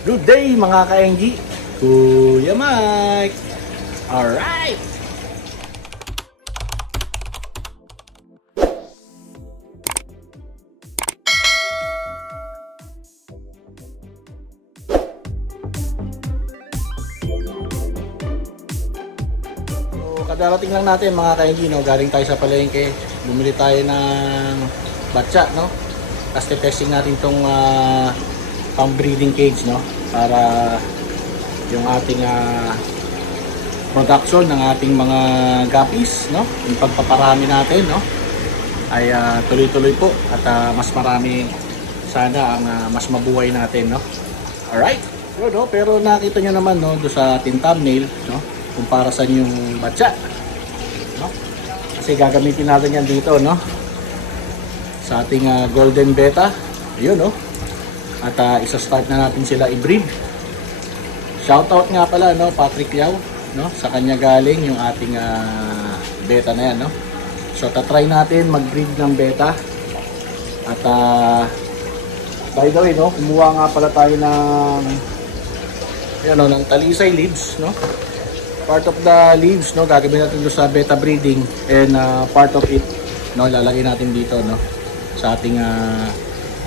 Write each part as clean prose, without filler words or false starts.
Good day mga ka-NG, Kuya Mike. Alright. So, kadarating lang natin mga ka-NG, no? Galing tayo sa palengke. Bumili tayo ng batsa, no? Tapos testing natin tong pang breeding cage, no, para yung ating production ng ating mga guppies, no, yung pagpaparami natin, no, ay tuloy-tuloy po at mas marami sana ang mas mabuhay natin, no. Alright, so, no, pero nakita nyo naman, no, doon sa ating thumbnail, no, kung para saan yung batsa, no, kasi gagamitin natin yan dito, no, sa ating golden beta. Ayun, no. At isa-start na natin sila i-breed. Shoutout nga pala, no, Patrick Yao, no, sa kanya galing yung ating beta na yan, no. So tatry natin mag-breed ng beta. At by the way, no, kumuha nga pala tayo ng ng talisay leaves, no. Part of the leaves, no, gagawin natin doon sa beta breeding, and part of it, no, lalagay natin dito, no, sa ating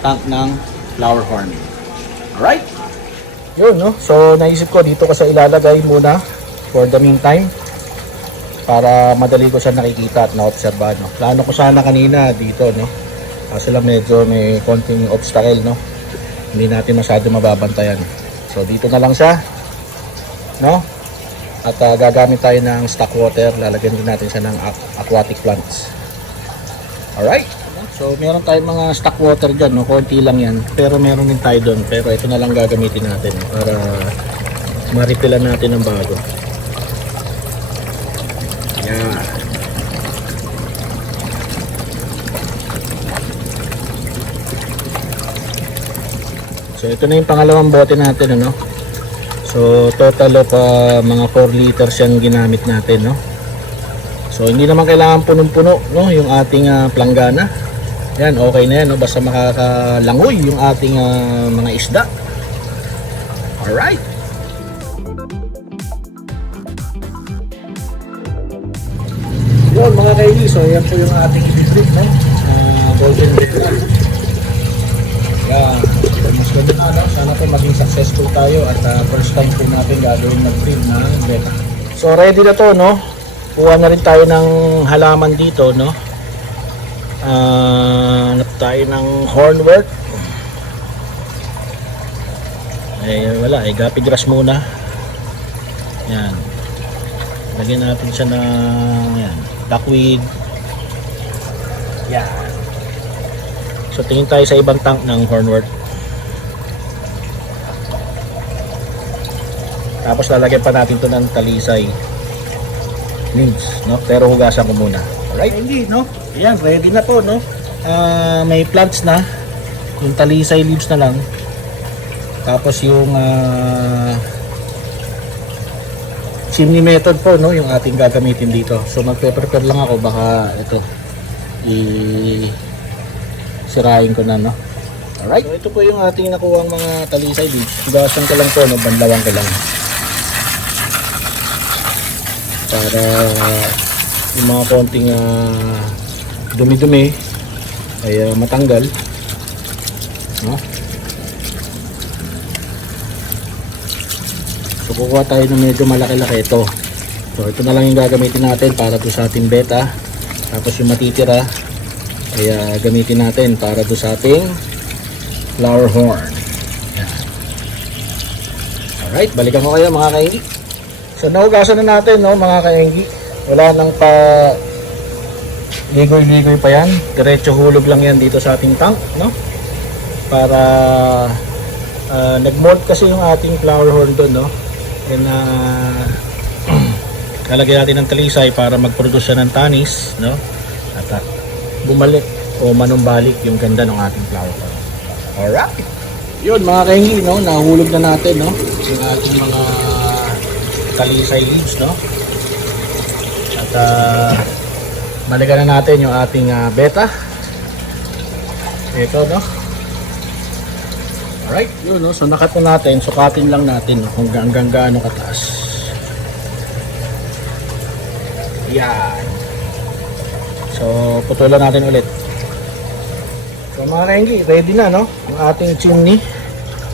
tank ng flower horn. Alright? Yun, no? So, naisip ko dito ko sa ilalagay muna for the meantime para madali ko siya nakikita at na-obserbahan, no? Plano ko sana kanina dito, no? Kasi lang medyo may konting obstacle, no? Hindi natin masyado mababantayan. So, dito na lang siya, no? At gagamit tayo ng stock water. Lalagyan din natin siya ng aquatic plants. Alright? So meron tayong mga stock water dyan, no? Konti lang yan, pero meron din tayo doon, pero ito na lang gagamitin natin para ma-refillan natin ng bago. Yan. So ito na yung pangalawang bote natin, ano? So total of mga 4 liters yung ginamit natin, no? So hindi naman kailangan punong-puno, no, yung ating planggana. Yan, okay na yan, no? Basta makakalangoy yung ating mga isda. Alright. Yun mga kaili, so yan po yung ating ibibrit, no? Golden beta. Yan, mas ganda na, no? Sana po maging successful tayo at first time po natin gagawin mag-breed na beta. So ready na to, no? Kuha na rin tayo ng halaman dito, no? Hanap tayo ng hornwort. Wala, guppy grass muna. Yan, lagyan natin siya ng duckweed. Yan. So tingin tayo sa ibang tank ng hornwort. Tapos lalagyan pa natin to ng talisay leaves, no? Pero hugasan ko muna. Alright, hindi, no? Ayan, ready na po, no? May plants na. Yung talisay leaves na lang. Tapos yung chimney method po, no? Yung ating gagamitin dito. So magpe-prepare lang ako, baka ito sirain ko na, no? Alright, so ito po yung ating nakuha mga talisay leaves. Hugasan ko lang po, no? Banlawan ko lang para yung mga konting dumi-dumi ay matanggal, no? So kukuha tayo ng medyo malaki-laki ito. So ito na lang yung gagamitin natin para doon sa ating beta. Tapos yung matitira ay gamitin natin para doon sa ating flower horn. Yan. Alright, balikan ko kayo mga kaingi. So nahugasan na natin, no, mga kaingi. Wala nang pa ligoy-ligoy pa yan. Diretso hulog lang yan dito sa ating tank, no? Para nag-mold kasi yung ating flower horn doon, no? And lalagyan natin ng talisay para mag-produce siya ng tanis, no? At bumalik o manumbalik yung ganda ng ating flower horn. Alright! Yun mga kaingi, no? Nahulog na natin, no? Yung ating mga talisay leaves, no? At balikan na natin yung ating beta. Ito, no? Alright, yun no. So nakat na natin, sukatin lang natin no, kung hanggang gaano kataas. Yan. So putulan natin ulit. So mga kaenggi, ready na no? Ang ating chimney.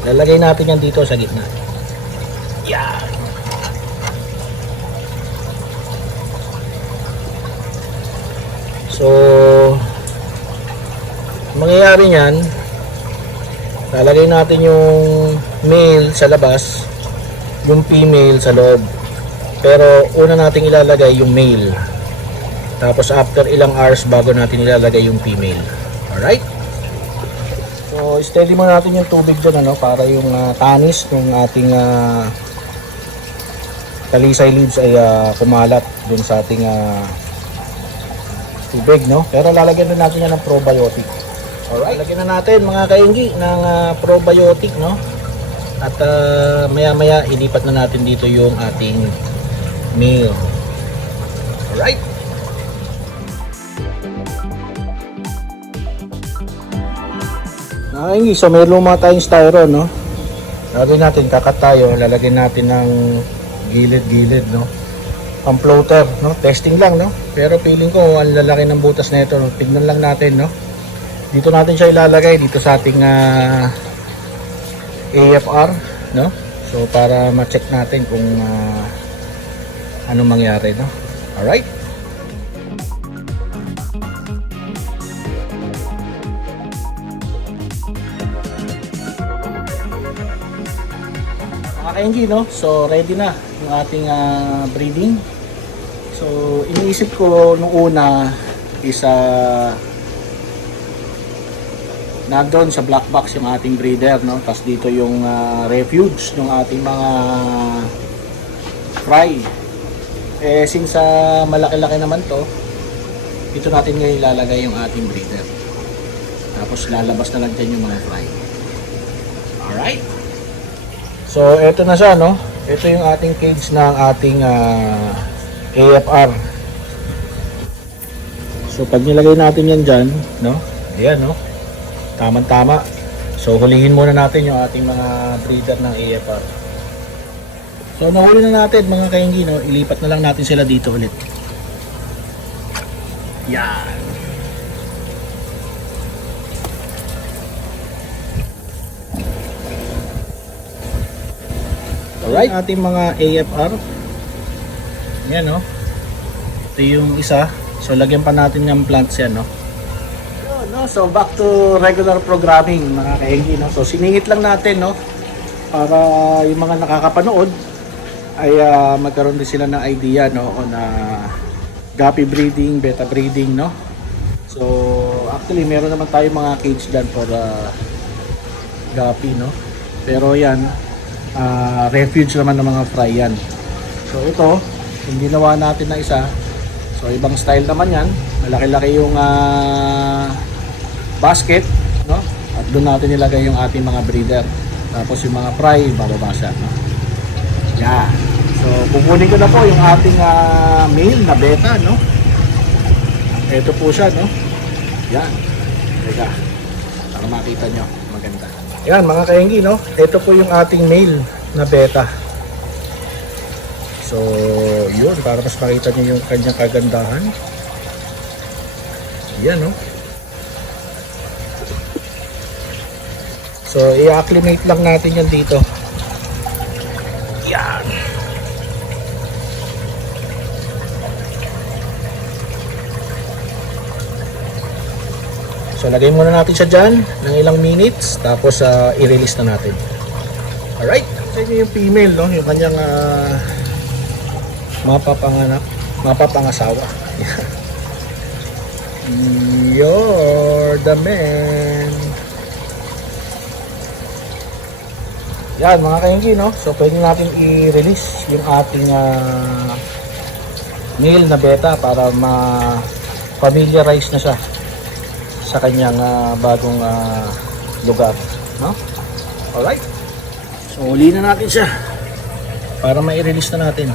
Lalagay natin yan dito sa gitna. Yan. So mangyayari niyan, lalagay natin yung male sa labas, yung female sa loob. Pero una nating ilalagay yung male. Tapos after ilang hours bago natin ilalagay yung female. Alright? So steady mo natin yung tubig dyan ano, para yung tanis ng ating talisay leaves ay kumalat dun sa ating tubig no. Pero lalagyan din natin yan ng probiotic. Alright, lagyan na natin mga kainggi ng probiotic no. At maya maya ilipat na natin dito yung ating meal. Alright. Kainggi, so may luma tayong styro no. Lalagyan natin, kakat tayo, lalagyan natin ng gilid-gilid no. Pang floater no, testing lang no. Pero feeling ko ang lalaki ng butas nito no. Tignan lang natin no. Dito natin siya ilalagay dito sa ating AFR no. So para ma-check natin kung ano mangyari no. Alright. Mga kainggi no. So ready na yung ating breeding. So iniisip ko nung una is nandun sa black box yung ating breeder no. Tapos dito yung refuge ng ating mga fry. Eh since malaki-laki naman to, dito natin ngayon ilalagay yung ating breeder. Tapos lalabas na lang dyan yung mga fry. Alright. So eto na siya no. Ito yung ating cage ng ating AFR. So pag nilagay natin yan dyan no. Ayan no. Tama-tama. So hulihin muna natin yung ating mga breeder ng AFR. So nahuli na natin mga kainggi no, ilipat na lang natin sila dito ulit. Yan. Alright, ating mga AFR. Yan no. Ito yung isa. So lagyan pa natin ng plants yan no. No, so back to regular programming mga kainggi no. So siningit lang natin no para yung mga nakakapanood ay magkaroon din sila ng idea no on guppy breeding, beta breeding no. So actually meron naman tayong mga cage dyan for guppy no. Pero yan refuge naman ng mga fry yan. So ito yung ginawa natin na isa. So ibang style naman yan. Malaki-laki yung basket no, at doon natin nilagay yung ating mga breeder. Tapos yung mga fry bababa siya no. Yeah. So kukunin ko na po yung ating male na beta no. Ito po siya no. Yan. Teka, para makita nyo maganda. Yan mga kainggi no. Ito po yung ating male na beta. So yun, para mas makita nyo yung kanyang kagandahan. Yan no. So, i-acclimate lang natin yan dito. Yan. So, lagay muna natin siya dyan ng ilang minutes. Tapos, i-release na natin. Alright. Sa inyo yung female, no? Yung kanyang mapapangasawa. You're the man. Yan mga kainggi no. So pwede natin i-release yung ating male na beta para ma-familiarize na siya sa kanyang bagong lugar no. Alright. So uli na natin siya para ma-release na natin.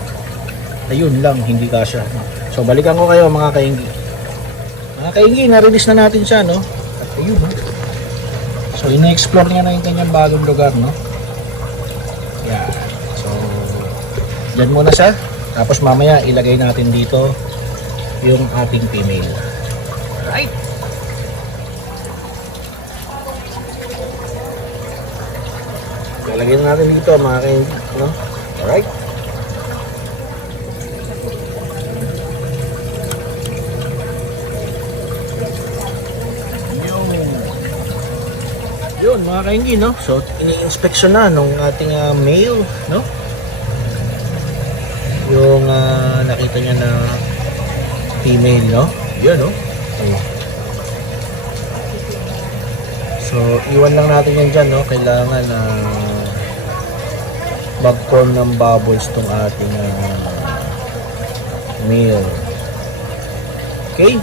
Ayun lang, hindi kasya no? So balikan ko kayo mga kainggi. Mga kainggi, na-release na natin siya no. At ayun no. So So, ina-explore niya na yung kanyang bagong lugar, no? Yan. So, dyan muna siya. Tapos mamaya, ilagay natin dito yung ating female. Alright. Ilagay natin dito, mga kainggit, no? Alright. Yun mga kainggit, no? So ini-inspection na nung ating male, no? Yung nakita niya na female, no? Yun, no? Ayan. So iwan lang natin yan dyan, no? Kailangan na mag-form ng bubbles tong ating male. Okay?